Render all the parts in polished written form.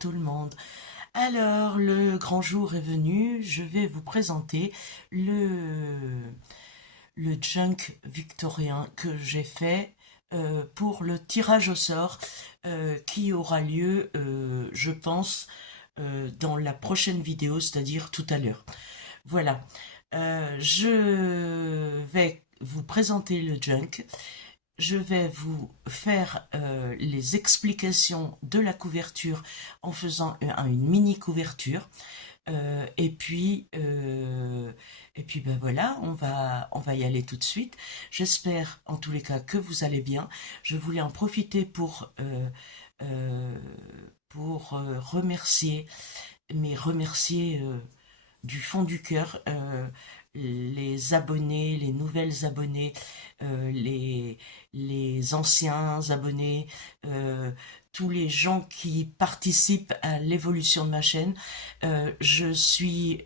tout le monde. Alors, le grand jour est venu, je vais vous présenter le junk victorien que j'ai fait pour le tirage au sort qui aura lieu, je pense, dans la prochaine vidéo, c'est-à-dire tout à l'heure. Voilà. Je vais vous présenter le junk. Je vais vous faire les explications de la couverture en faisant une mini couverture. Et puis ben voilà, on va y aller tout de suite. J'espère en tous les cas que vous allez bien. Je voulais en profiter euh, pour remercier, mais remercier du fond du cœur les abonnés, les nouvelles abonnées, les anciens abonnés, tous les gens qui participent à l'évolution de ma chaîne. Je suis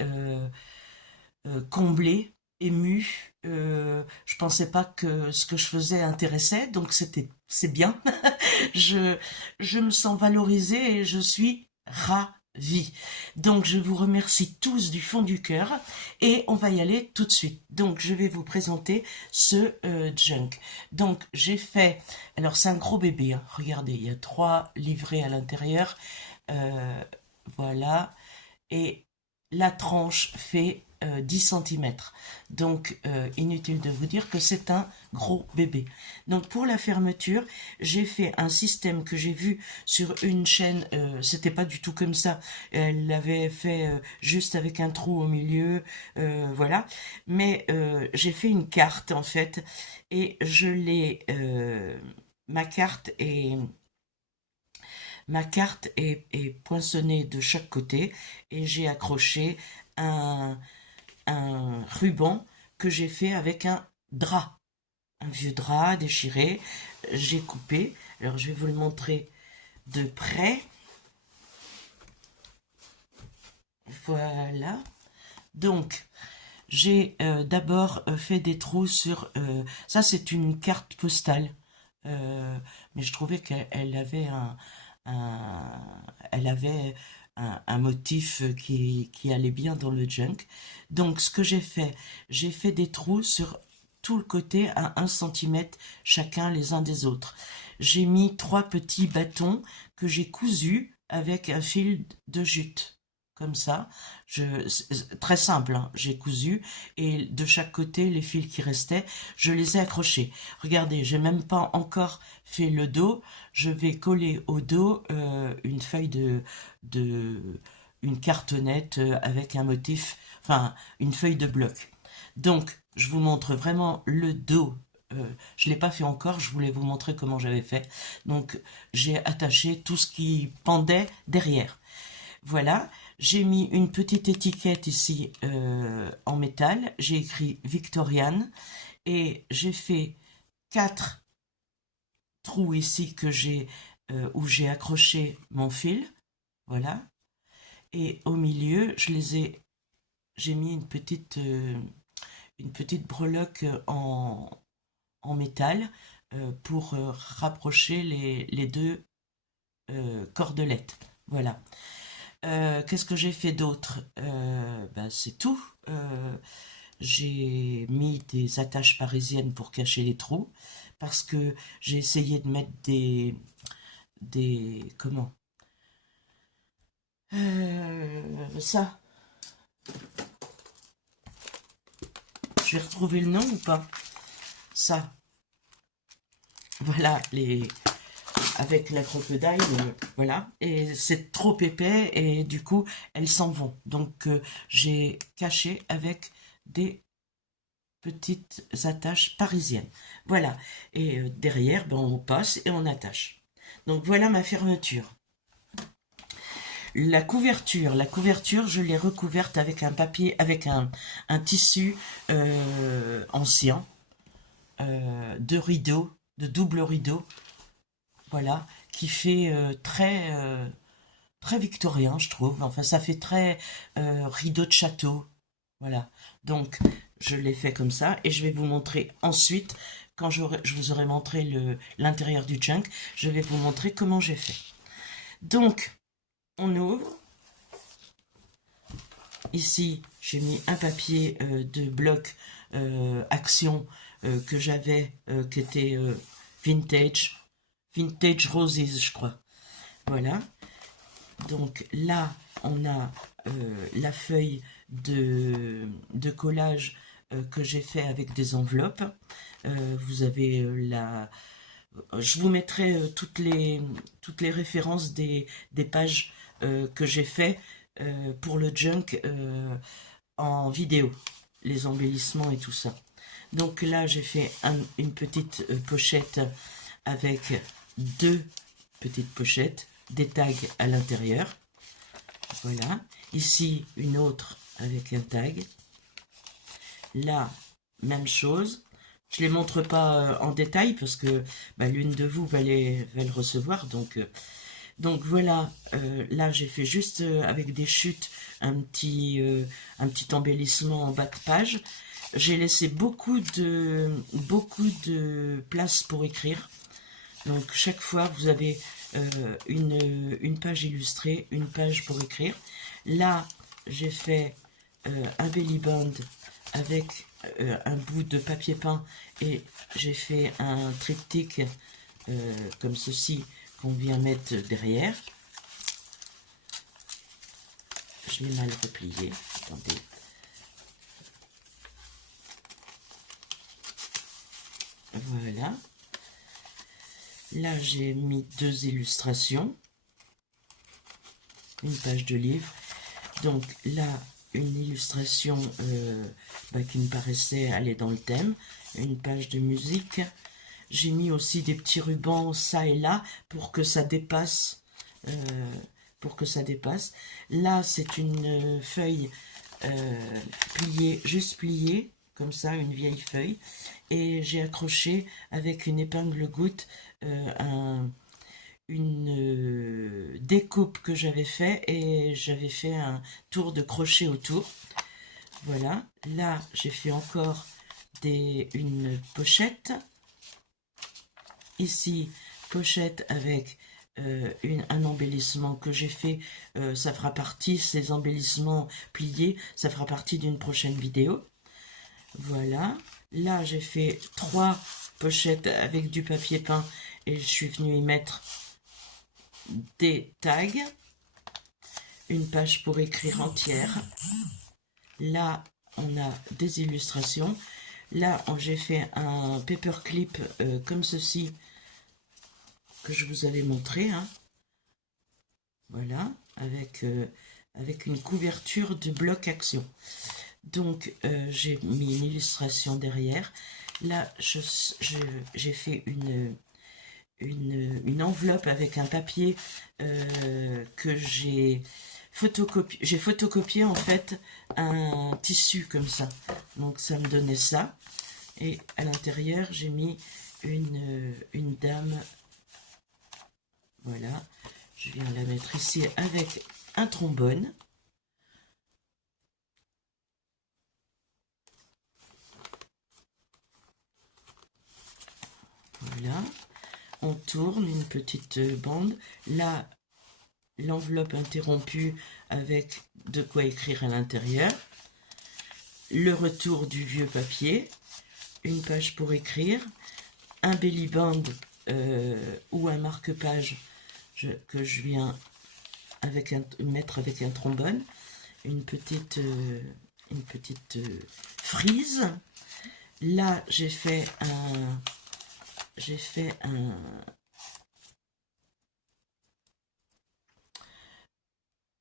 comblée, émue. Je pensais pas que ce que je faisais intéressait, donc c'est bien. je, je me sens valorisée et je suis ravie. Donc je vous remercie tous du fond du cœur et on va y aller tout de suite. Donc je vais vous présenter ce junk. Donc j'ai fait, alors c'est un gros bébé, hein. Regardez, il y a 3 livrets à l'intérieur. Euh, voilà. Et la tranche fait 10 cm. Donc, inutile de vous dire que c'est un gros bébé. Donc, pour la fermeture, j'ai fait un système que j'ai vu sur une chaîne. C'était pas du tout comme ça. Elle l'avait fait juste avec un trou au milieu. Voilà. Mais j'ai fait une carte, en fait. Et je l'ai... ma carte est Ma carte est poinçonnée de chaque côté et j'ai accroché un, un ruban que j'ai fait avec un drap, un vieux drap déchiré. J'ai coupé. Alors je vais vous le montrer de près. Voilà. Donc, j'ai d'abord fait des trous sur... ça, c'est une carte postale. Mais je trouvais qu'elle avait un- elle avait un motif qui allait bien dans le junk. Donc, ce que j'ai fait des trous sur tout le côté à 1 cm chacun les uns des autres. J'ai mis 3 petits bâtons que j'ai cousus avec un fil de jute. Comme ça, très simple, hein. J'ai cousu et de chaque côté, les fils qui restaient, je les ai accrochés. Regardez, j'ai même pas encore fait le dos. Je vais coller au dos une feuille de une cartonnette avec un motif, enfin une feuille de bloc. Donc, je vous montre vraiment le dos. Je l'ai pas fait encore, je voulais vous montrer comment j'avais fait. Donc, j'ai attaché tout ce qui pendait derrière. Voilà, j'ai mis une petite étiquette ici en métal. J'ai écrit Victorian et j'ai fait 4 trous ici où j'ai accroché mon fil. Voilà. Et au milieu, j'ai mis une petite breloque en métal pour rapprocher les deux cordelettes. Voilà. Qu'est-ce que j'ai fait d'autre? Ben, c'est tout. J'ai mis des attaches parisiennes pour cacher les trous parce que j'ai essayé de mettre comment? Ça, je vais retrouver le nom ou pas? Ça, voilà, avec la crocodile, voilà, et c'est trop épais et du coup elles s'en vont. Donc j'ai caché avec des petites attaches parisiennes. Voilà. Et derrière, ben, on passe et on attache. Donc voilà ma fermeture. La couverture, je l'ai recouverte avec un papier, avec un tissu ancien, de rideau, de double rideau, voilà, qui fait très victorien, je trouve. Enfin, ça fait très rideau de château. Voilà. Donc, je l'ai fait comme ça et je vais vous montrer ensuite, quand je vous aurai montré l'intérieur du junk, je vais vous montrer comment j'ai fait. Donc, On ouvre. Ici, j'ai mis un papier de bloc action que j'avais, qui était vintage roses, je crois. Voilà. Donc là, on a la feuille de collage que j'ai fait avec des enveloppes. Vous avez je vous mettrai toutes les références des pages que j'ai fait pour le junk en vidéo, les embellissements et tout ça. Donc là, j'ai fait une petite pochette avec deux petites pochettes, des tags à l'intérieur. Voilà. Ici, une autre avec un tag. Là, même chose. Je ne les montre pas en détail parce que l'une de vous va le recevoir. Donc voilà, là j'ai fait juste avec des chutes un petit embellissement en bas de page. J'ai laissé beaucoup de place pour écrire. Donc chaque fois vous avez une page illustrée, une page pour écrire. Là j'ai fait un belly band avec un bout de papier peint et j'ai fait un triptyque comme ceci qu'on vient mettre derrière. Je l'ai mal replié, attendez. Voilà. Là, j'ai mis deux illustrations. Une page de livre. Donc là, une illustration qui me paraissait aller dans le thème. Une page de musique. J'ai mis aussi des petits rubans ça et là pour que ça dépasse. Là, c'est une feuille pliée, juste pliée, comme ça, une vieille feuille. Et j'ai accroché avec une épingle goutte une découpe que j'avais fait et j'avais fait un tour de crochet autour. Voilà, là j'ai fait encore une pochette. Ici, pochette avec un embellissement que j'ai fait, ça fera partie, ces embellissements pliés, ça fera partie d'une prochaine vidéo. Voilà, là j'ai fait 3 pochettes avec du papier peint et je suis venue y mettre des tags, une page pour écrire entière. Là on a des illustrations. Là j'ai fait un paperclip comme ceci que je vous avais montré, hein. Voilà, avec une couverture de bloc action. Donc j'ai mis une illustration derrière. Là j'ai fait une enveloppe avec un papier que j'ai photocopié en fait un tissu comme ça. Donc ça me donnait ça. Et à l'intérieur j'ai mis une dame. Voilà, je viens la mettre ici avec un trombone. Voilà, on tourne une petite bande. Là, l'enveloppe interrompue avec de quoi écrire à l'intérieur. Le retour du vieux papier. Une page pour écrire. Un belly band ou un marque-page que je viens mettre avec un trombone. Une petite frise. Là, j'ai fait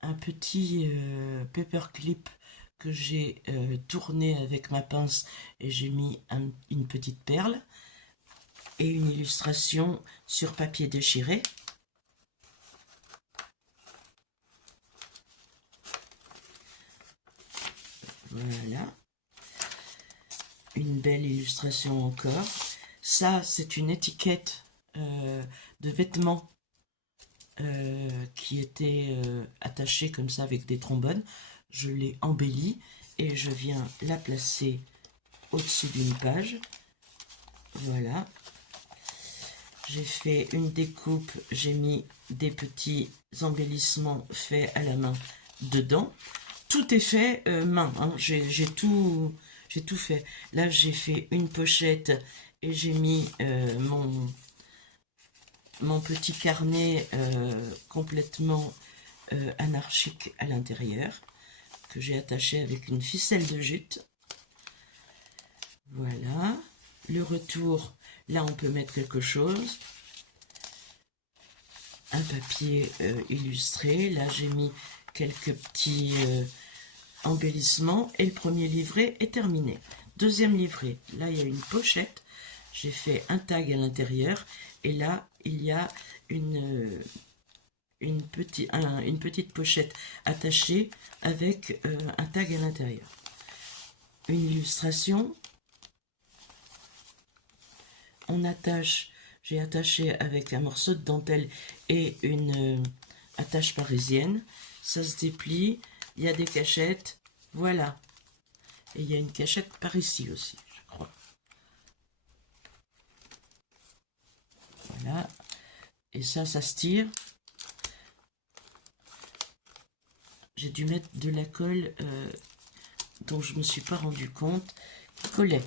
un petit paperclip que j'ai tourné avec ma pince et j'ai mis une petite perle et une illustration sur papier déchiré. Voilà, une belle illustration encore. Ça, c'est une étiquette de vêtements qui était attachée comme ça avec des trombones. Je l'ai embellie et je viens la placer au-dessus d'une page. Voilà. J'ai fait une découpe, j'ai mis des petits embellissements faits à la main dedans. Tout est fait main, hein. J'ai tout fait. Là, j'ai fait une pochette et j'ai mis mon petit carnet complètement anarchique à l'intérieur, que j'ai attaché avec une ficelle de jute. Voilà. Le retour, là, on peut mettre quelque chose. Un papier illustré. Là, j'ai mis quelques petits embellissements. Et le premier livret est terminé. Deuxième livret. Là, il y a une pochette. J'ai fait un tag à l'intérieur. Et là, il y a une petite pochette attachée avec un tag à l'intérieur. Une illustration. On attache, j'ai attaché avec un morceau de dentelle et une attache parisienne. Ça se déplie, il y a des cachettes, voilà. Et il y a une cachette par ici aussi, je crois. Voilà. Et ça se tire. J'ai dû mettre de la colle dont je ne me suis pas rendu compte, qui collait.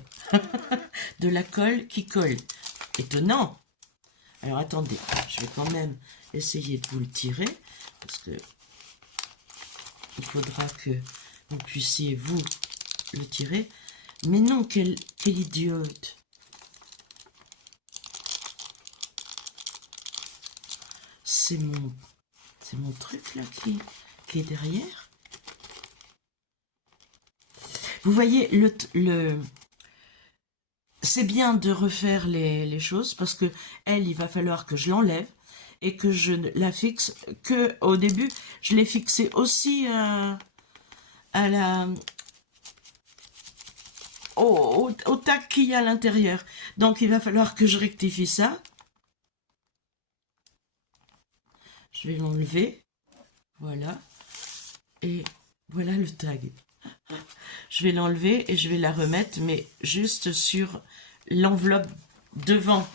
De la colle qui colle. Étonnant. Alors attendez, je vais quand même essayer de vous le tirer, parce que il faudra que vous puissiez vous le tirer. Mais non, quel idiote. C'est mon truc là qui est derrière. Vous voyez, c'est bien de refaire les choses, parce que il va falloir que je l'enlève et que je la fixe, que au début, je l'ai fixée aussi au tac qu'il y a à l'intérieur. Donc, il va falloir que je rectifie ça. Je vais l'enlever. Voilà. Et voilà le tag. Je vais l'enlever et je vais la remettre, mais juste sur l'enveloppe devant.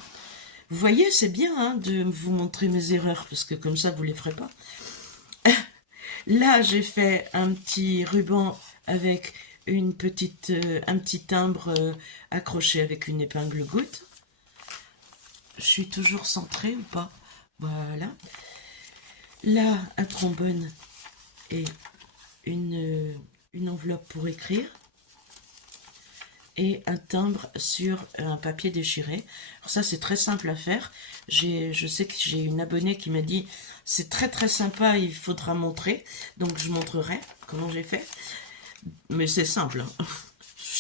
Vous voyez, c'est bien hein, de vous montrer mes erreurs, parce que comme ça, vous ne les ferez pas. Là, j'ai fait un petit ruban avec un petit timbre accroché avec une épingle goutte. Je suis toujours centrée ou pas? Voilà. Là, un trombone et une enveloppe pour écrire. Et un timbre sur un papier déchiré. Alors ça, c'est très simple à faire. Je sais que j'ai une abonnée qui m'a dit c'est très très sympa, il faudra montrer. Donc je montrerai comment j'ai fait. Mais c'est simple. Hein.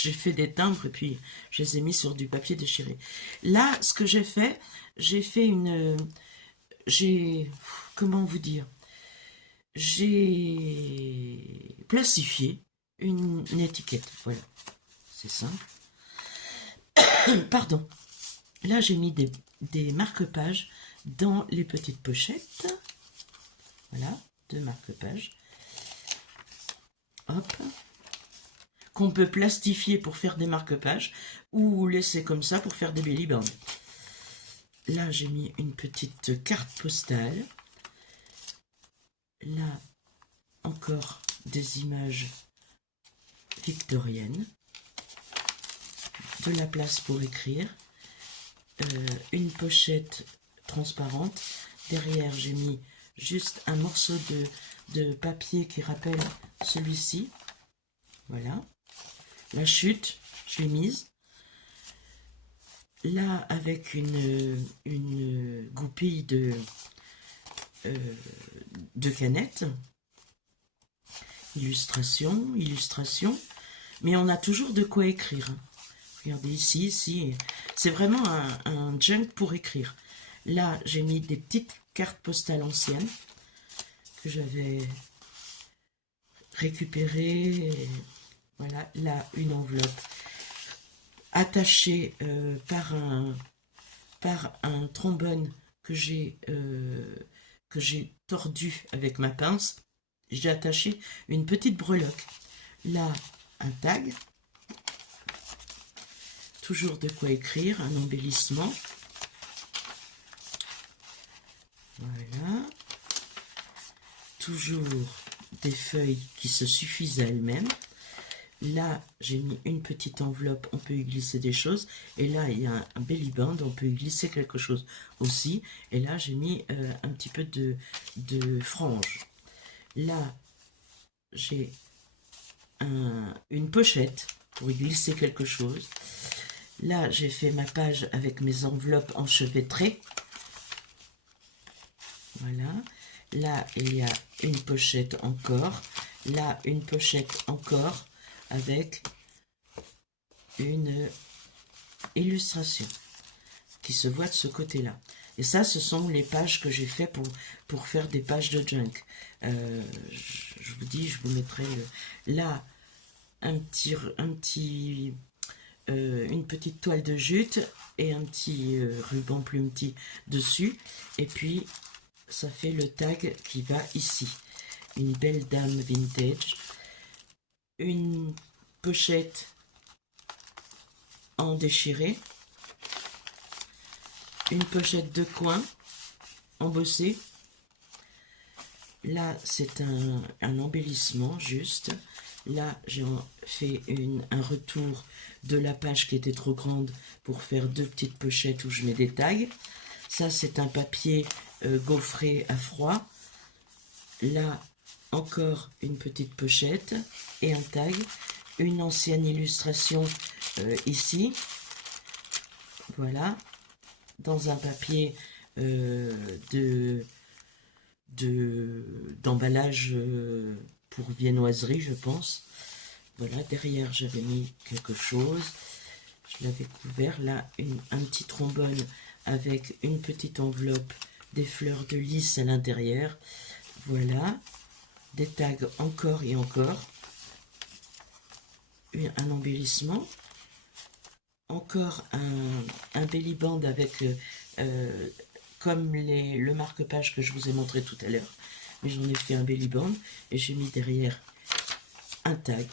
J'ai fait des timbres et puis je les ai mis sur du papier déchiré. Là, ce que j'ai fait comment vous dire, j'ai plastifié une étiquette. Voilà. C'est simple. Pardon. Là, j'ai mis des marque-pages dans les petites pochettes. Voilà, 2 marque-pages. Hop. Qu'on peut plastifier pour faire des marque-pages ou laisser comme ça pour faire des belly bands. Là, j'ai mis une petite carte postale. Là, encore des images victoriennes. De la place pour écrire, une pochette transparente. Derrière, j'ai mis juste un morceau de papier qui rappelle celui-ci. Voilà. La chute, je l'ai mise. Là, avec une goupille de canettes. Illustration. Mais on a toujours de quoi écrire. Regardez ici. C'est vraiment un junk pour écrire. Là, j'ai mis des petites cartes postales anciennes que j'avais récupérées. Et voilà, là, une enveloppe attachée par un trombone que j'ai tordu avec ma pince. J'ai attaché une petite breloque. Là, un tag. Toujours de quoi écrire, un embellissement. Voilà. toujours des feuilles qui se suffisent à elles-mêmes. Là, j'ai mis une petite enveloppe, on peut y glisser des choses. Et là, il y a un belly band, on peut y glisser quelque chose aussi. Et là, j'ai mis un petit peu de frange. Là, j'ai une pochette pour y glisser quelque chose. Là, j'ai fait ma page avec mes enveloppes enchevêtrées. Voilà. Là, il y a une pochette encore. Là, une pochette encore avec une illustration qui se voit de ce côté-là. Et ça, ce sont les pages que j'ai fait pour faire des pages de junk. Je vous dis, je vous mettrai là une petite toile de jute et un petit ruban plumetis dessus. Et puis, ça fait le tag qui va ici. Une belle dame vintage. Une pochette en déchiré. Une pochette de coin embossée. Là, c'est un embellissement juste. Là, j'ai fait un retour de la page qui était trop grande pour faire deux petites pochettes où je mets des tags. Ça, c'est un papier gaufré à froid. Là, encore une petite pochette et un tag. Une ancienne illustration ici. Voilà. Dans un papier d'emballage pour viennoiserie, je pense. Voilà, derrière j'avais mis quelque chose. Je l'avais couvert. Là, un petit trombone avec une petite enveloppe, des fleurs de lys à l'intérieur. Voilà. Des tags encore et encore. Un embellissement. Encore un belly band avec comme le marque-page que je vous ai montré tout à l'heure. Mais j'en ai fait un belly band et j'ai mis derrière un tag.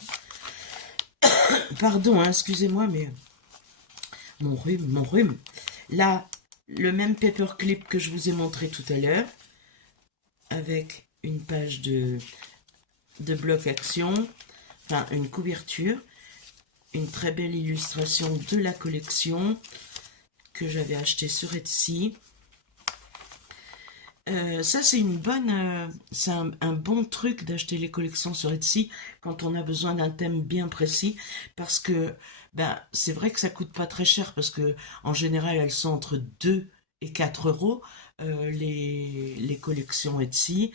Pardon, hein, excusez-moi, mais mon rhume. Là, le même paperclip que je vous ai montré tout à l'heure, avec une page de bloc action, enfin une couverture, une très belle illustration de la collection que j'avais acheté sur Etsy. Ça, c'est une bonne, c'est un bon truc d'acheter les collections sur Etsy quand on a besoin d'un thème bien précis, parce que ben, c'est vrai que ça coûte pas très cher, parce que en général elles sont entre 2 et 4 euros, les collections Etsy.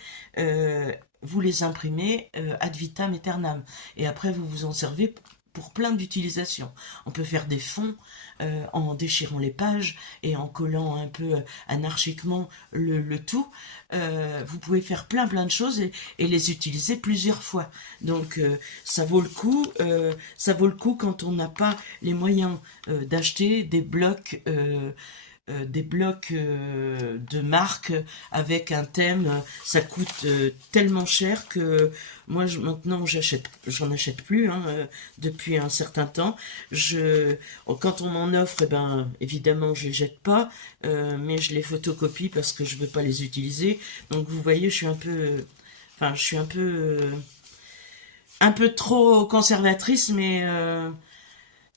Vous les imprimez ad vitam aeternam, et après vous vous en servez pour plein d'utilisations. On peut faire des fonds en déchirant les pages et en collant un peu anarchiquement le tout. Vous pouvez faire plein de choses et les utiliser plusieurs fois. Donc ça vaut le coup. Ça vaut le coup quand on n'a pas les moyens d'acheter des blocs de marque avec un thème. Ça coûte tellement cher que moi maintenant j'en achète plus depuis un certain temps. Quand on m'en offre, évidemment je les jette pas, mais je les photocopie parce que je veux pas les utiliser. Donc vous voyez, je suis un peu trop conservatrice, mais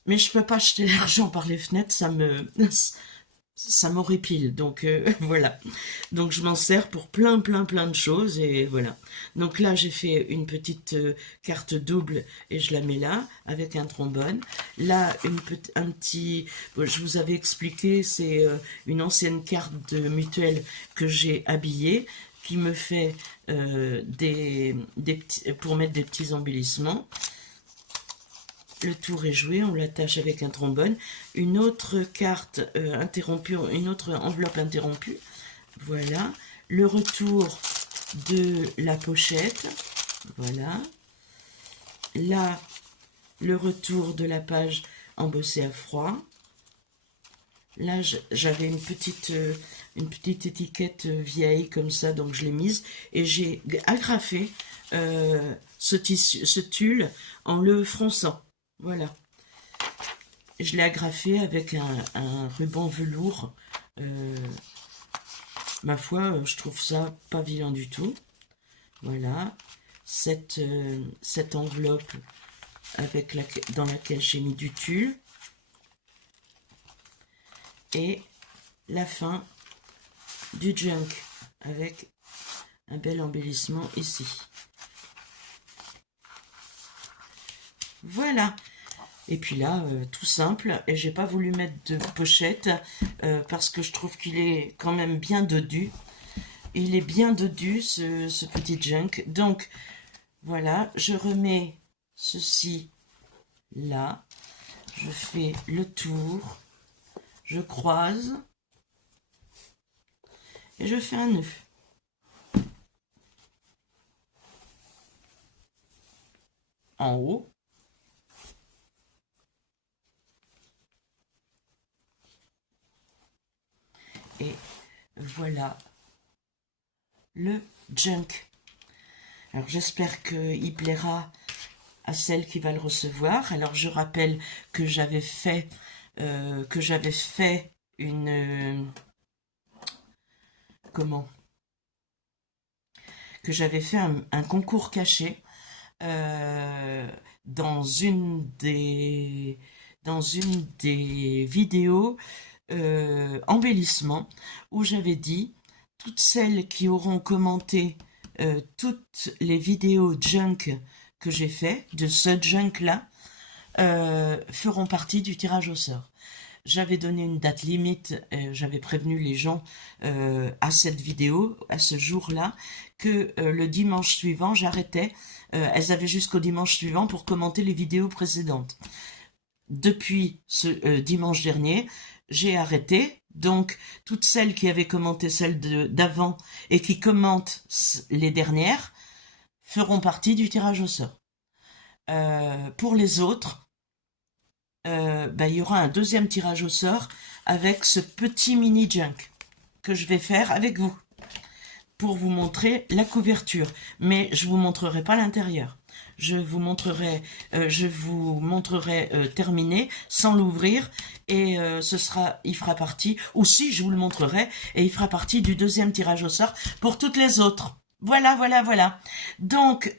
je peux pas jeter l'argent par les fenêtres, ça m'horripile, donc voilà. Donc je m'en sers pour plein de choses, et voilà. Donc là j'ai fait une petite carte double et je la mets là avec un trombone. Là je vous avais expliqué, c'est une ancienne carte de mutuelle que j'ai habillée, qui me fait pour mettre des petits embellissements. Le tour est joué, on l'attache avec un trombone. Une autre carte interrompue, une autre enveloppe interrompue. Voilà. Le retour de la pochette. Voilà. Là, le retour de la page embossée à froid. Là, j'avais une petite étiquette vieille comme ça, donc je l'ai mise. Et j'ai agrafé ce tulle en le fronçant. Voilà. Je l'ai agrafé avec un ruban velours. Ma foi, je trouve ça pas vilain du tout. Voilà, cette enveloppe avec dans laquelle j'ai mis du tulle. Et la fin du junk avec un bel embellissement ici. Voilà. Et puis là, tout simple, et j'ai pas voulu mettre de pochette parce que je trouve qu'il est quand même bien dodu. Il est bien dodu ce petit junk. Donc voilà, je remets ceci là. Je fais le tour. Je croise. Et je fais un nœud. En haut. Et voilà le junk. Alors j'espère qu'il plaira à celle qui va le recevoir. Alors je rappelle que j'avais fait une comment que j'avais fait un concours caché dans une des vidéos embellissement où j'avais dit toutes celles qui auront commenté toutes les vidéos junk que j'ai fait de ce junk là feront partie du tirage au sort. J'avais donné une date limite, j'avais prévenu les gens à cette vidéo, à ce jour-là, que le dimanche suivant, j'arrêtais. Elles avaient jusqu'au dimanche suivant pour commenter les vidéos précédentes. Depuis ce dimanche dernier, j'ai arrêté. Donc, toutes celles qui avaient commenté celles d'avant et qui commentent les dernières feront partie du tirage au sort. Pour les autres, il y aura un deuxième tirage au sort avec ce petit mini junk que je vais faire avec vous pour vous montrer la couverture, mais je vous montrerai pas l'intérieur. Je vous montrerai terminé sans l'ouvrir et il fera partie, ou si je vous le montrerai, et il fera partie du deuxième tirage au sort pour toutes les autres. Voilà, voilà, voilà. Donc,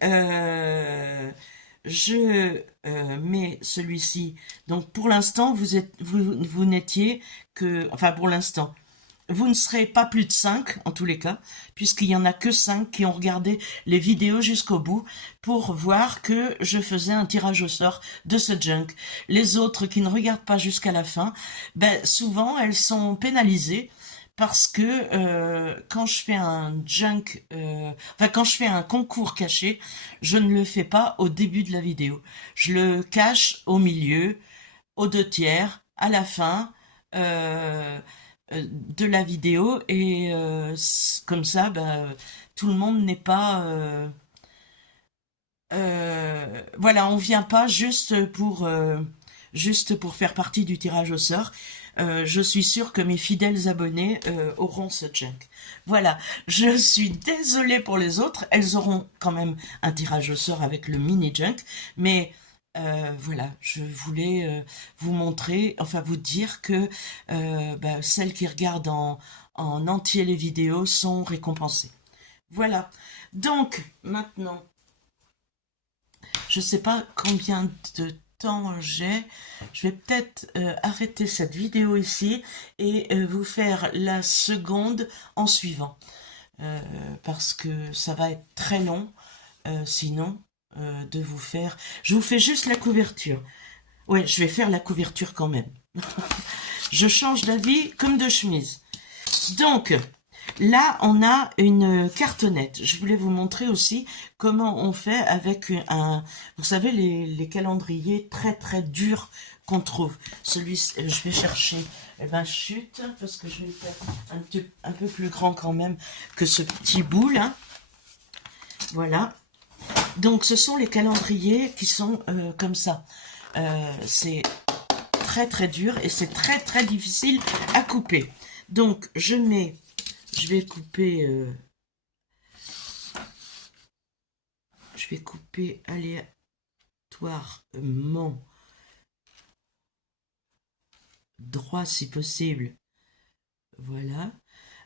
je mets celui-ci. Donc pour l'instant, vous n'étiez que, enfin pour l'instant, vous ne serez pas plus de 5 en tous les cas, puisqu'il y en a que 5 qui ont regardé les vidéos jusqu'au bout pour voir que je faisais un tirage au sort de ce junk. Les autres qui ne regardent pas jusqu'à la fin, souvent elles sont pénalisées parce que quand je fais un junk, quand je fais un concours caché, je ne le fais pas au début de la vidéo. Je le cache au milieu, aux 2/3, à la fin de la vidéo, et comme ça, tout le monde n'est pas... voilà, on vient pas juste pour faire partie du tirage au sort. Je suis sûre que mes fidèles abonnés auront ce junk. Voilà, je suis désolée pour les autres, elles auront quand même un tirage au sort avec le mini junk, mais voilà, je voulais vous montrer, enfin vous dire que celles qui regardent en entier les vidéos sont récompensées. Voilà, donc maintenant, je sais pas combien de temps j'ai. Je vais peut-être arrêter cette vidéo ici et vous faire la seconde en suivant. Parce que ça va être très long, sinon, de vous faire... Je vous fais juste la couverture. Ouais, je vais faire la couverture quand même. Je change d'avis comme de chemise. Donc... là, on a une cartonnette. Je voulais vous montrer aussi comment on fait avec vous savez, les calendriers très très durs qu'on trouve. Celui-ci, je vais chercher, chut, parce que je vais faire un peu plus grand quand même que ce petit bout là. Voilà. Donc, ce sont les calendriers qui sont comme ça. C'est très très dur et c'est très très difficile à couper. Donc, je vais couper aléatoirement droit si possible. Voilà.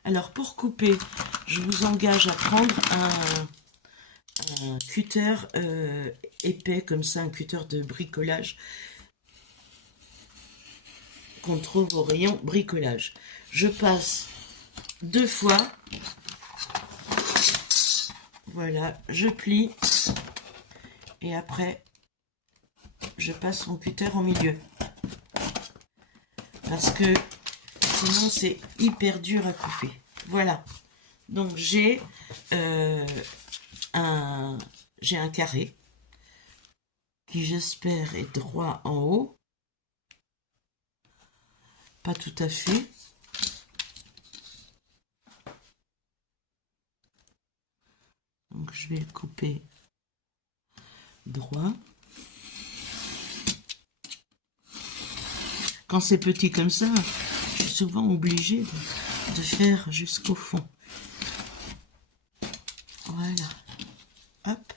Alors pour couper, je vous engage à prendre un cutter épais comme ça, un cutter de bricolage qu'on trouve au rayon bricolage. Je passe 2 fois. Voilà, je plie. Et après, je passe mon cutter au milieu. Parce que sinon, c'est hyper dur à couper. Voilà. Donc, j'ai un carré qui, j'espère, est droit en haut. Pas tout à fait. Donc, je vais le couper droit. Quand c'est petit comme ça, je suis souvent obligée de faire jusqu'au fond. Voilà. Hop.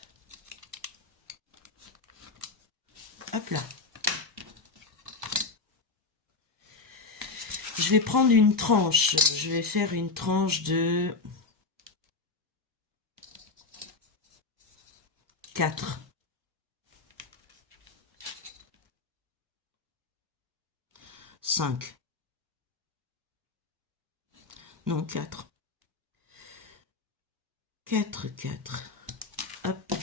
Hop là. Je vais prendre une tranche. Je vais faire une tranche de 4. 5. Non, 4. 4, 4. Hop.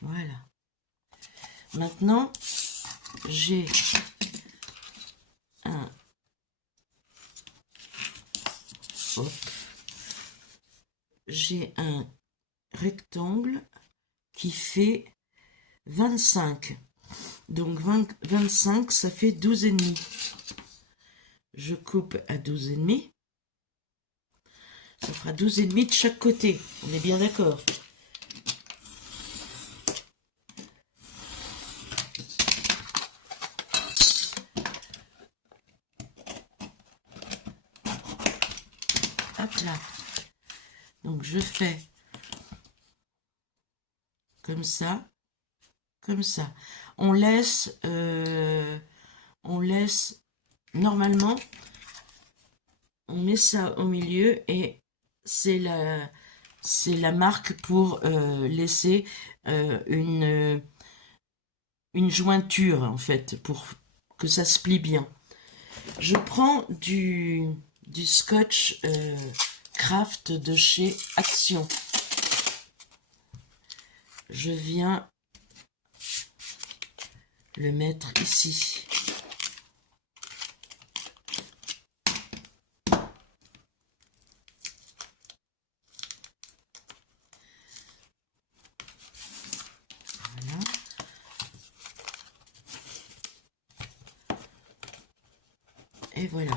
Voilà. Maintenant, j'ai un... J'ai un rectangle qui fait 25. Donc 25, ça fait 12,5. Je coupe à 12,5. Ça fera 12,5 de chaque côté. On est bien d'accord. Hop là. Donc je fais comme ça, comme ça. On laisse normalement, on met ça au milieu et c'est la marque pour laisser une jointure en fait, pour que ça se plie bien. Je prends du scotch craft de chez Action. Je viens le mettre ici. Voilà. Et voilà.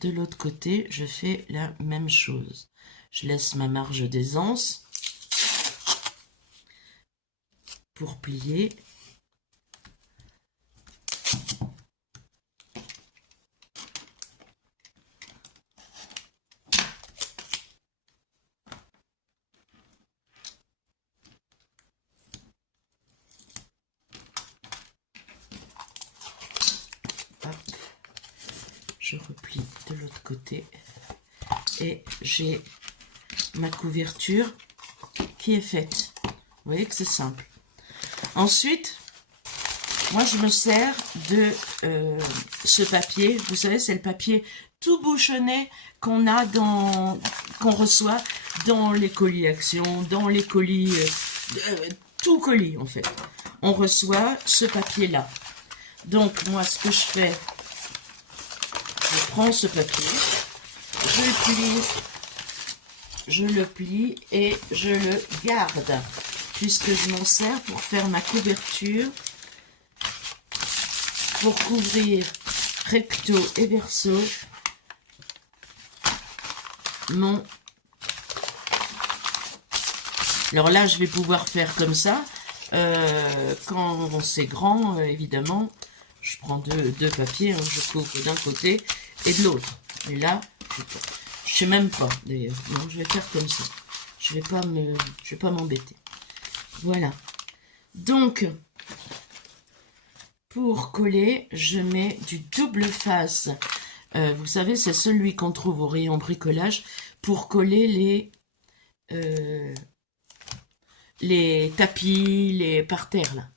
De l'autre côté, je fais la même chose. Je laisse ma marge d'aisance pour plier. Hop. Je replie de l'autre côté et j'ai ma couverture qui est faite. Vous voyez que c'est simple. Ensuite, moi je me sers de ce papier. Vous savez, c'est le papier tout bouchonné qu'on reçoit dans les colis Action, dans les colis, tout colis en fait. On reçoit ce papier-là. Donc moi, ce que je fais, je prends ce papier, je le plie et je le garde, puisque je m'en sers pour faire ma couverture, pour couvrir recto et verso mon... Alors là, je vais pouvoir faire comme ça. Quand c'est grand, évidemment, je prends deux papiers, hein, je coupe d'un côté et de l'autre. Et là, je sais même pas d'ailleurs. Donc je vais faire comme ça. je vais pas m'embêter. Voilà. Donc, pour coller, je mets du double face. Vous savez, c'est celui qu'on trouve au rayon bricolage pour coller les tapis, les parterres là.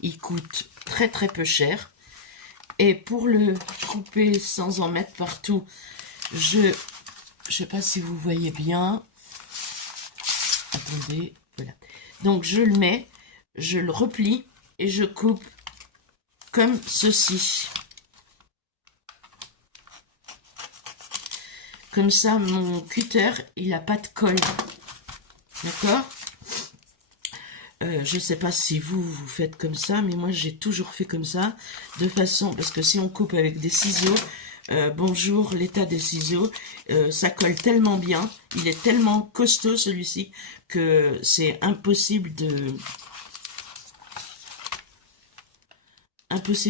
Il coûte très très peu cher. Et pour le couper sans en mettre partout, je sais pas si vous voyez bien. Attendez, voilà. Donc je le mets, je le replie et je coupe comme ceci. Comme ça, mon cutter, il n'a pas de colle. D'accord? Je ne sais pas si vous faites comme ça, mais moi j'ai toujours fait comme ça, de façon, parce que si on coupe avec des ciseaux, bonjour l'état des ciseaux, ça colle tellement bien, il est tellement costaud celui-ci, que c'est impossible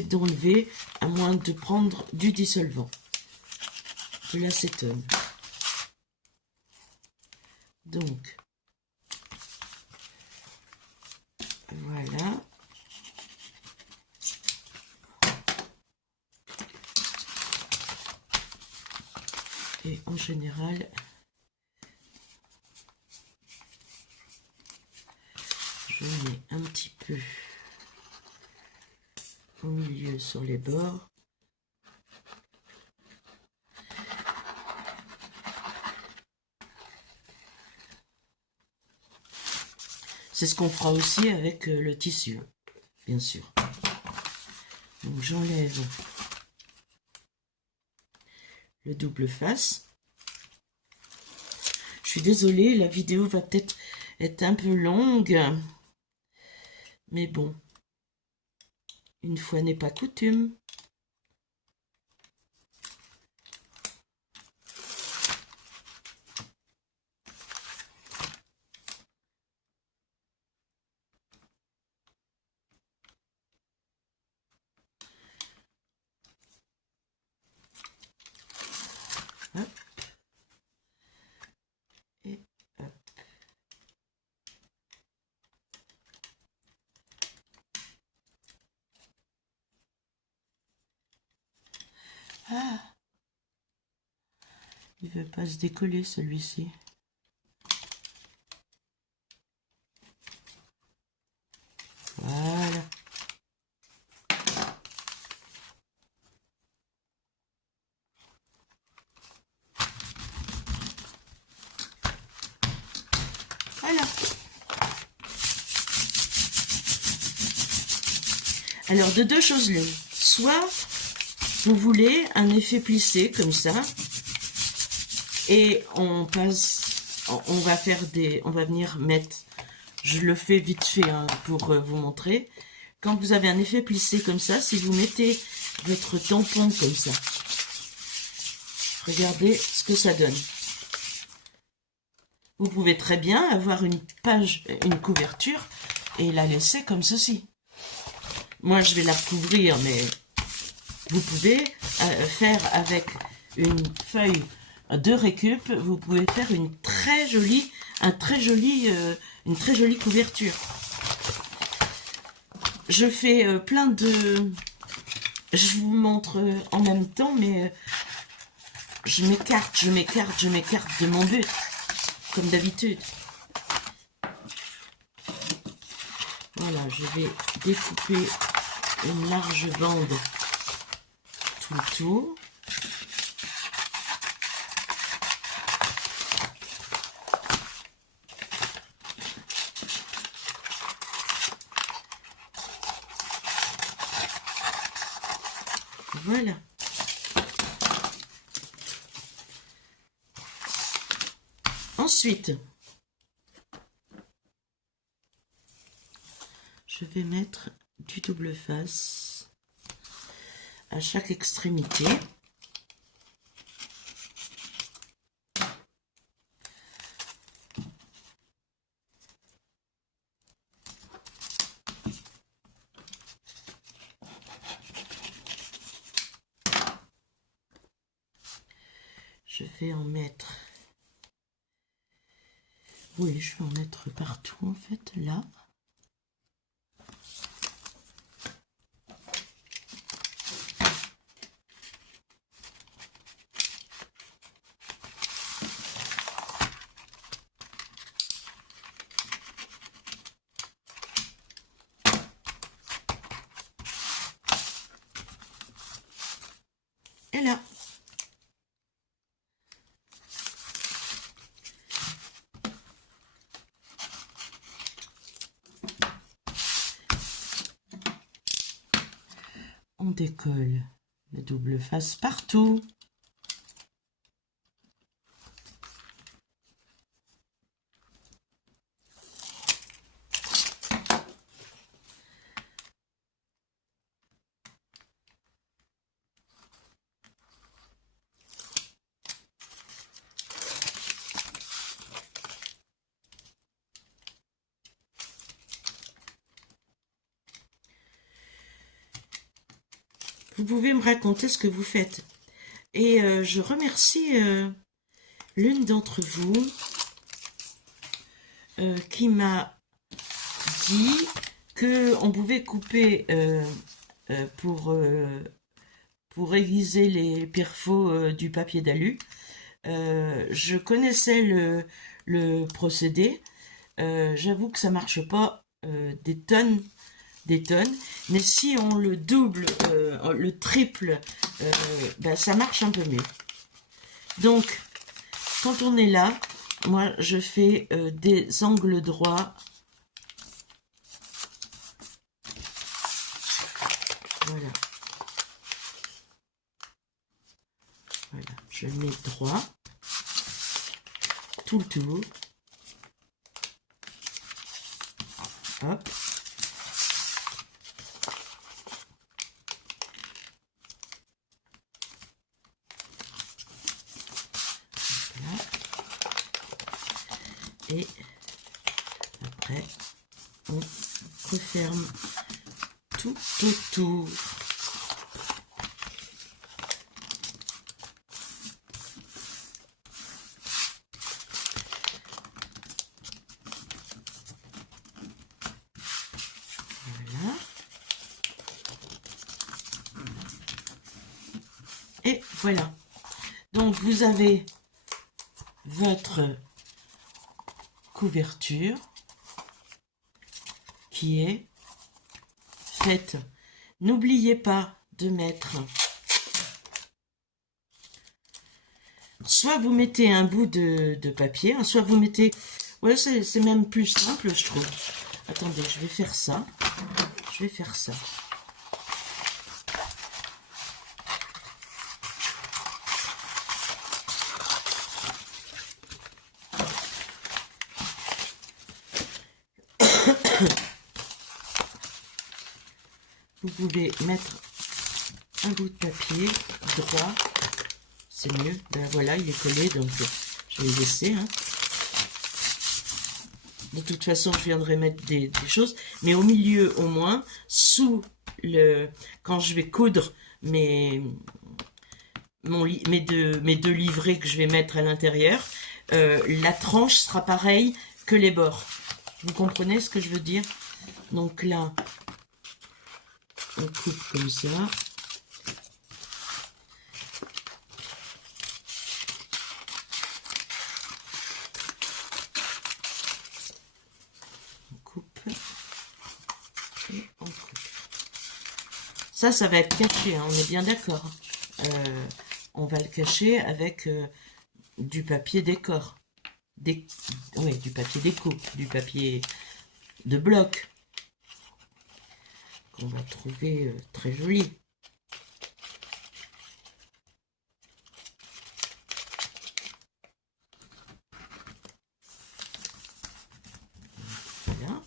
d'enlever, à moins de prendre du dissolvant, de l'acétone. Donc, voilà. Et en général, je mets un petit peu au milieu sur les bords. C'est ce qu'on fera aussi avec le tissu, bien sûr. Donc j'enlève le double face. Je suis désolée, la vidéo va peut-être être un peu longue. Mais bon, une fois n'est pas coutume. Hop. Et hop. Ah, il veut pas se décoller celui-ci. Voilà. Voilà. Alors, de deux choses l'une. Soit vous voulez un effet plissé comme ça, et on va venir mettre, je le fais vite fait hein, pour vous montrer. Quand vous avez un effet plissé comme ça, si vous mettez votre tampon comme ça, regardez ce que ça donne. Vous pouvez très bien avoir une couverture et la laisser comme ceci. Moi, je vais la recouvrir, mais vous pouvez faire avec une feuille de récup, vous pouvez faire une très jolie couverture. Je fais je vous montre en même temps, mais je m'écarte de mon but, comme d'habitude. Voilà, je vais découper une large bande tout le tour. Voilà. Ensuite, je vais mettre du double face à chaque extrémité. Je vais en mettre Oui, je vais en mettre partout en fait, là. Et là. On décolle la double face partout. Vous pouvez me raconter ce que vous faites. Et je remercie l'une d'entre vous qui m'a dit qu'on pouvait couper pour aiguiser les pire-faux du papier d'alu. Je connaissais le procédé. J'avoue que ça marche pas des tonnes, mais si on le double, le triple, ben, ça marche un peu mieux. Donc, quand on est là, moi je fais des angles droits. Voilà. Voilà, je mets droit tout le tour. Hop. Voilà. Et après, on referme tout autour. Voilà. Et voilà. Donc vous avez votre couverture qui est faite. N'oubliez pas de mettre, soit vous mettez un bout de papier, hein, soit vous mettez, ouais, c'est même plus simple je trouve. Attendez, je vais faire ça. Je vais faire ça. Vous pouvez mettre un bout de papier droit, c'est mieux. Ben voilà, il est collé, donc je vais le laisser. Hein. De toute façon, je viendrai mettre des choses, mais au milieu au moins, sous le, quand je vais coudre mes deux livrets que je vais mettre à l'intérieur, la tranche sera pareille que les bords. Vous comprenez ce que je veux dire? Donc là, on coupe comme ça. On coupe. Et on coupe. Ça va être caché, hein, on est bien d'accord. On va le cacher avec du papier décor. Oui, du papier déco, du papier de bloc. Qu'on va trouver très joli. Voilà.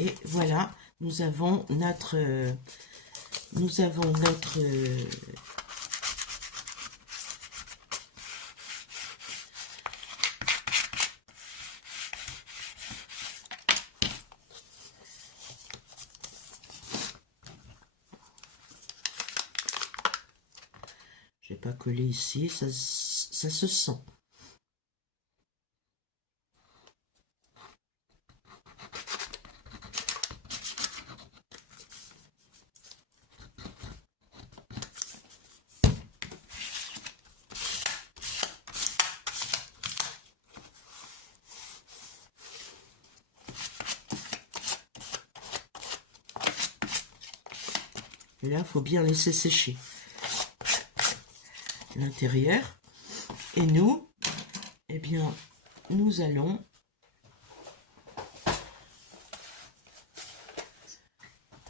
Et voilà, nous avons notre j'ai pas collé ici, ça se sent. Et là, il faut bien laisser sécher l'intérieur. Et nous, eh bien, nous allons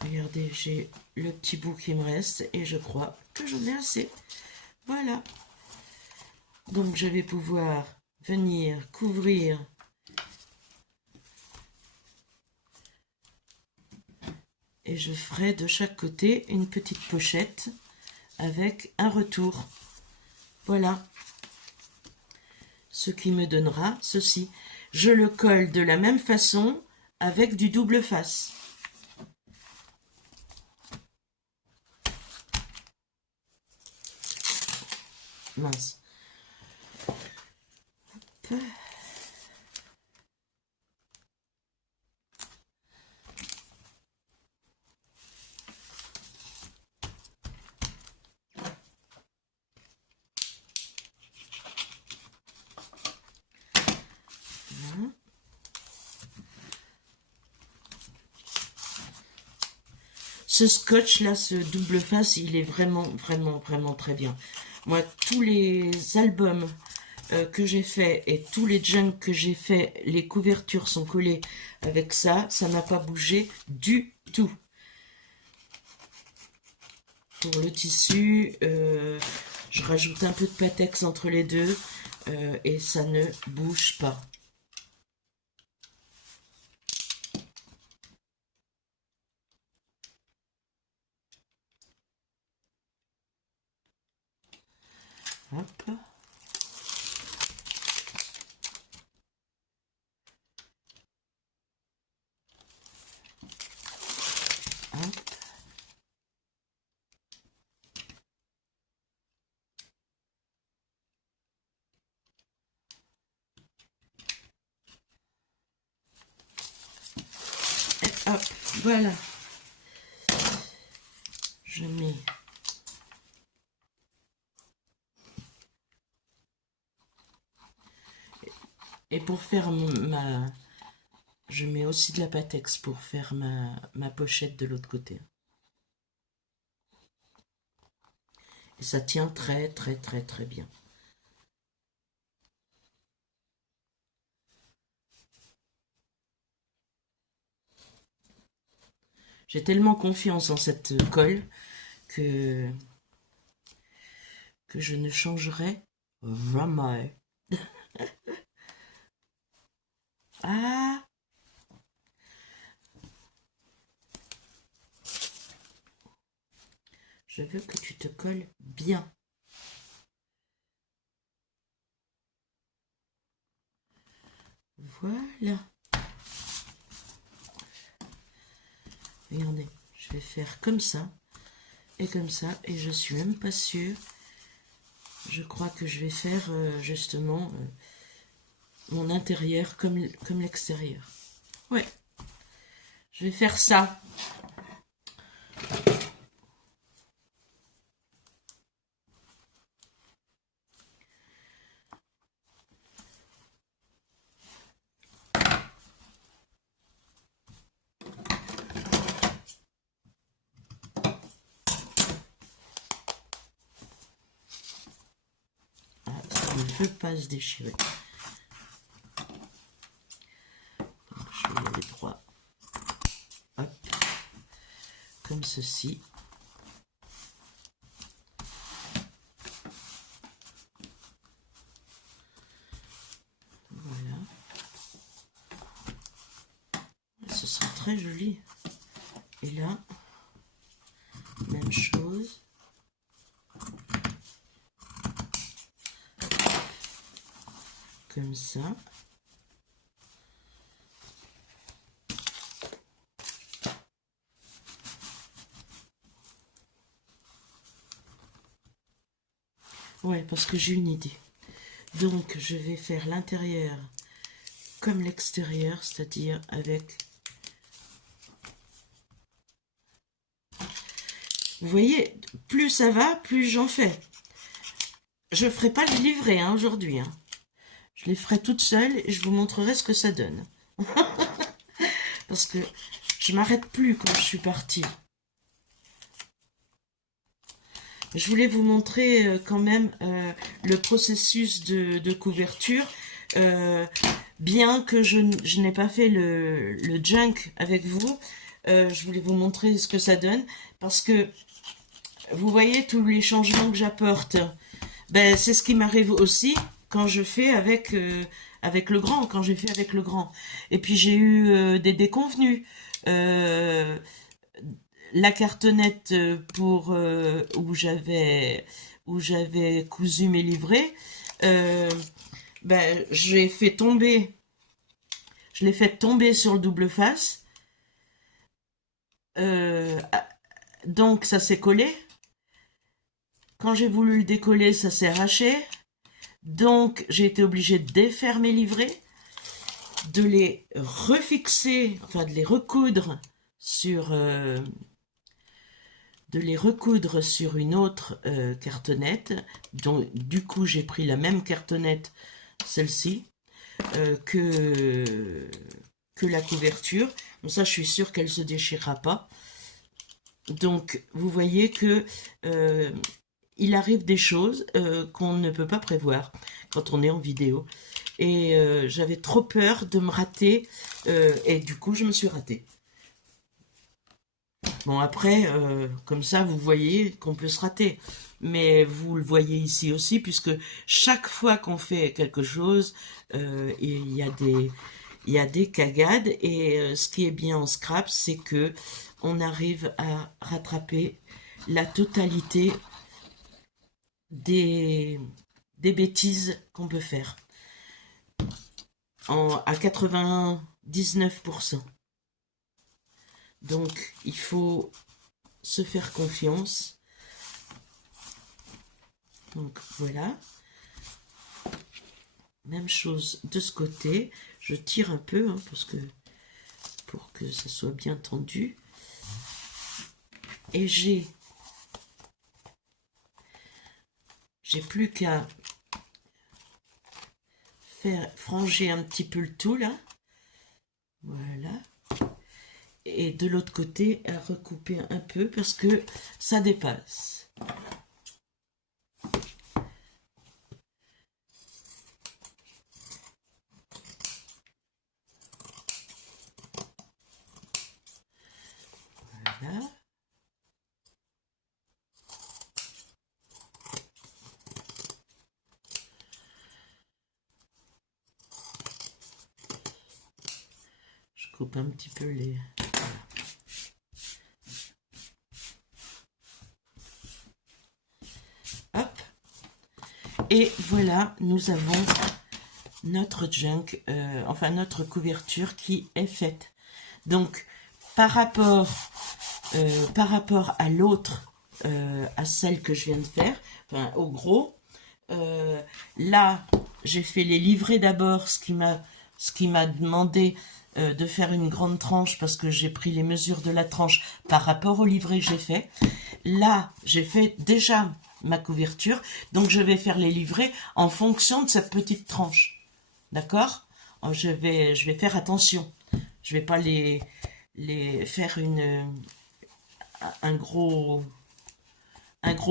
regardez, j'ai le petit bout qui me reste et je crois que j'en ai assez. Voilà. Donc, je vais pouvoir venir couvrir et je ferai de chaque côté une petite pochette avec un retour. Voilà. Ce qui me donnera ceci. Je le colle de la même façon avec du double face. Mince. Hop. Ce scotch là, ce double face, il est vraiment, vraiment, vraiment très bien. Moi, tous les albums que j'ai fait et tous les junk que j'ai fait, les couvertures sont collées avec ça. Ça n'a pas bougé du tout. Pour le tissu, je rajoute un peu de Patex entre les deux et ça ne bouge pas. Hop. Hop. Et hop, voilà. Je mets et pour faire je mets aussi de la Patex pour faire ma pochette de l'autre côté. Et ça tient très très très très bien. J'ai tellement confiance en cette colle que je ne changerai jamais. Ah! Je veux que tu te colles bien. Voilà. Regardez, je vais faire comme ça et comme ça et je suis même pas sûre. Je crois que je vais faire justement mon intérieur comme l'extérieur. Ouais, je vais faire ça. Ah, ça ne veut pas se déchirer. Donc, je vais y aller droit. Hop. Comme ceci. très joli. Et là, même chose. Comme ça. Ouais, parce que j'ai une idée. Donc, je vais faire l'intérieur comme l'extérieur, c'est-à-dire avec... Vous voyez, plus ça va, plus j'en fais. Je ne ferai pas le livret hein, aujourd'hui. Hein. Je les ferai toute seule et je vous montrerai ce que ça donne. Parce que je m'arrête plus quand je suis partie. Je voulais vous montrer quand même le processus de couverture. Bien que je n'ai pas fait le junk avec vous, je voulais vous montrer ce que ça donne. Parce que vous voyez tous les changements que j'apporte. Ben, c'est ce qui m'arrive aussi quand je fais avec le grand, quand j'ai fait avec le grand. Et puis j'ai eu des déconvenus. La cartonnette pour où j'avais cousu mes livrets, ben, je l'ai fait tomber sur le double face. Donc ça s'est collé. Quand j'ai voulu le décoller, ça s'est arraché. Donc j'ai été obligée de défaire mes livrets, de les refixer, enfin de les recoudre sur une autre cartonnette. Donc du coup j'ai pris la même cartonnette, celle-ci, que la couverture. Comme ça je suis sûre qu'elle se déchirera pas. Donc vous voyez que il arrive des choses qu'on ne peut pas prévoir quand on est en vidéo. Et j'avais trop peur de me rater et du coup je me suis ratée. Bon après, comme ça vous voyez qu'on peut se rater. Mais vous le voyez ici aussi, puisque chaque fois qu'on fait quelque chose, il y a des cagades. Et ce qui est bien en scrap, c'est que on arrive à rattraper la totalité des bêtises qu'on peut faire. À 99%. Donc, il faut se faire confiance. Donc, voilà. Même chose de ce côté. Je tire un peu, hein, pour que ça soit bien tendu. Et j'ai plus qu'à faire franger un petit peu le tout, là. Voilà. Et de l'autre côté, à recouper un peu parce que ça dépasse. Voilà. Je coupe un petit peu les... Hop. Et voilà, nous avons notre junk, enfin notre couverture qui est faite. Donc, par rapport à l'autre, à celle que je viens de faire, enfin au gros, là, j'ai fait les livrets d'abord, ce qui m'a demandé de faire une grande tranche parce que j'ai pris les mesures de la tranche par rapport au livret que j'ai fait. Là, j'ai fait déjà ma couverture, donc je vais faire les livrets en fonction de cette petite tranche. D'accord? Je vais faire attention. Je vais pas les faire un gros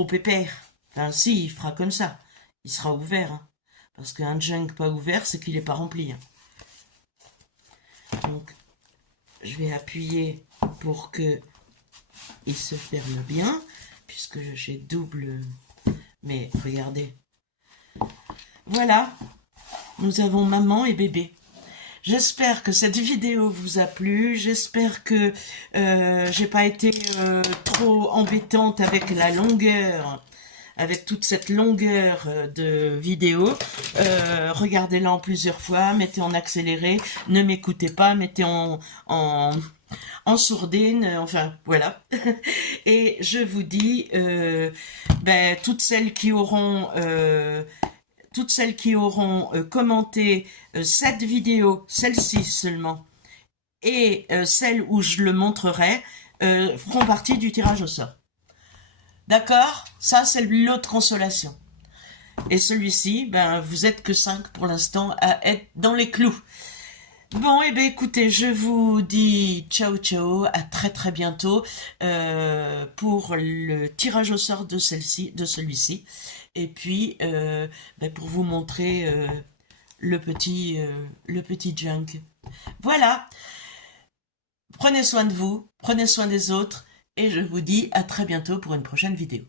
pépère. Enfin, si, il fera comme ça. Il sera ouvert. Hein. Parce qu'un junk pas ouvert, c'est qu'il n'est pas rempli. Hein. Donc, je vais appuyer pour que il se ferme bien, puisque j'ai double... Mais regardez. Voilà, nous avons maman et bébé. J'espère que cette vidéo vous a plu. J'espère que j'ai pas été trop embêtante avec la longueur, avec toute cette longueur de vidéo. Regardez-la en plusieurs fois, mettez en accéléré, ne m'écoutez pas, mettez en sourdine, enfin voilà. Et je vous dis, toutes celles qui auront commenté cette vidéo, celle-ci seulement, et celle où je le montrerai, feront partie du tirage au sort. D'accord? Ça, c'est l'autre consolation. Et celui-ci, ben, vous êtes que 5 pour l'instant à être dans les clous. Bon, eh bien, écoutez, je vous dis ciao ciao, à très très bientôt pour le tirage au sort de celui-ci, et puis pour vous montrer le petit junk. Voilà. Prenez soin de vous, prenez soin des autres, et je vous dis à très bientôt pour une prochaine vidéo.